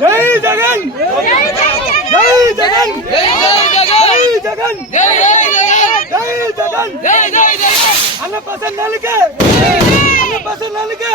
జై జగన్! జై జగన్! జై జగన్! జై జగన్! అన్న పసంद నలికే! అన్న పసంद నలికే!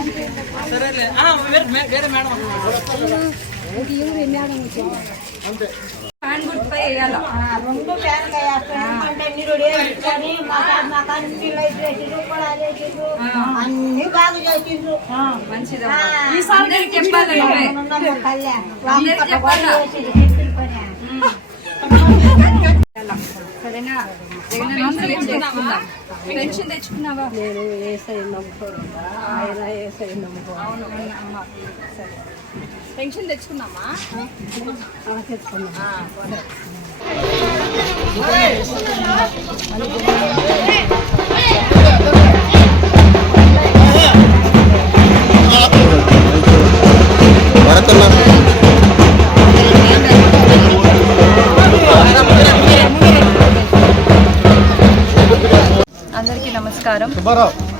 ఫ్యాన్ గుర్తుపై వేయాలా రెండు ఫ్యాన్ అంటే మీరు వేసుకొని మాకు మాకు అన్ని లైట్ వేసిండ్రు పొలాలు వేసిండ్రు అన్ని బాగా చేసిండ్రు మంచిదమ్మా ఈసారి నేను చెప్పాలి. కళ్యాణ్ చేసుకుందాం పెన్షన్ తెచ్చుకున్నావా? నేను ఏసై నమ్ముకోను? ఆయన ఏసై నమ్ముకో అవును అవును, అమ్మ. సరే. పెన్షన్ తెచ్చుకున్నామా? తెచ్చుకున్నాను ఆ, నమస్కారం.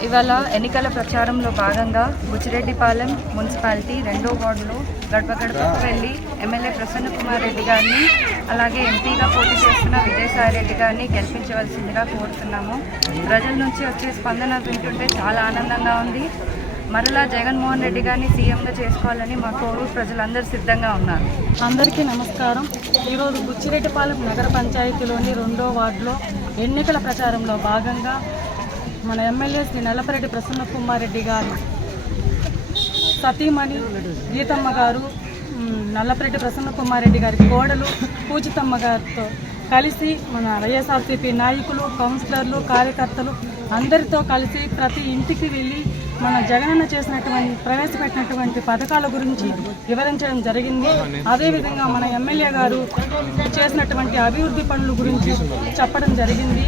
ఇవాళ ఎన్నికల ప్రచారంలో భాగంగా బుచ్చిరెడ్డిపాలెం మున్సిపాలిటీ రెండో వార్డులో గడప గడపకు వెళ్ళి ఎమ్మెల్యే ప్రసన్న కుమార్ రెడ్డి గారిని అలాగే ఎంపీగా పోటీ చేస్తున్న విజయసాయి రెడ్డి గారిని గెలిపించవలసిందిగా కోరుతున్నాము. ప్రజల నుంచి వచ్చే స్పందన వింటుంటే చాలా ఆనందంగా ఉంది. మరలా జగన్మోహన్ రెడ్డి గారిని సీఎంగా చేసుకోవాలని మా కోరు ప్రజలందరూ సిద్ధంగా ఉన్నారు. అందరికీ నమస్కారం. ఈరోజు బుచ్చిరెడ్డిపాలెం నగర పంచాయతీలోని రెండో వార్డులో ఎన్నికల ప్రచారంలో భాగంగా మన ఎమ్మెల్యే శ్రీ నల్లపరెడ్డి ప్రసన్న కుమార్ రెడ్డి గారు సతీమణి గీతమ్మ గారు నల్లపరెడ్డి ప్రసన్న కుమారెడ్డి గారి కోడలు పూజితమ్మ గారితో కలిసి మన వైఎస్ఆర్సీపీ నాయకులు కౌన్సిలర్లు కార్యకర్తలు అందరితో కలిసి ప్రతి ఇంటికి వెళ్ళి మన జగనన్న చేసినటువంటి ప్రవేశపెట్టినటువంటి పథకాల గురించి వివరించడం జరిగింది. అదేవిధంగా మన ఎమ్మెల్యే గారు చేసినటువంటి అభివృద్ధి పనుల గురించి చెప్పడం జరిగింది.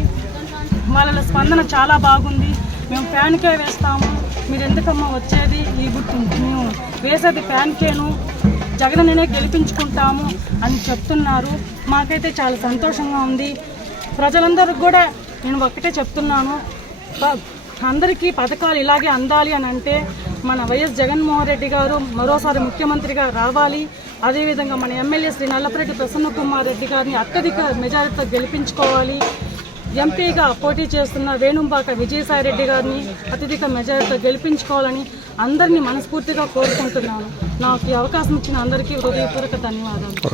వాళ్ళ స్పందన చాలా బాగుంది. మేము ఫ్యాన్కే వేస్తాము. మీరు ఎందుకమ్మా వచ్చేది? ఈ గుర్తు మేము వేసేది ఫ్యాన్కేను జగననే గెలిపించుకుంటాము అని చెప్తున్నారు. మాకైతే చాలా సంతోషంగా ఉంది. ప్రజలందరికీ కూడా నేను ఒకటే చెప్తున్నాను. అందరికీ పథకాలు ఇలాగే అందాలి అని అంటే మన వైఎస్ జగన్మోహన్ రెడ్డి గారు మరోసారి ముఖ్యమంత్రిగా రావాలి. అదేవిధంగా మన ఎమ్మెల్యే శ్రీ నల్లపరెడ్డి ప్రసన్న కుమార్ రెడ్డి గారిని అత్యధిక మెజారిటీతో గెలిపించుకోవాలి. ఎంపీగా పోటీ చేస్తున్న వేణుంబాక విజయసాయి రెడ్డి గారిని అత్యధిక మెజారిటీతో గెలిపించుకోవాలని అందరినీ మనస్ఫూర్తిగా కోరుకుంటున్నాను. నాకు ఈ అవకాశం ఇచ్చిన అందరికీ హృదయపూర్వక ధన్యవాదాలు.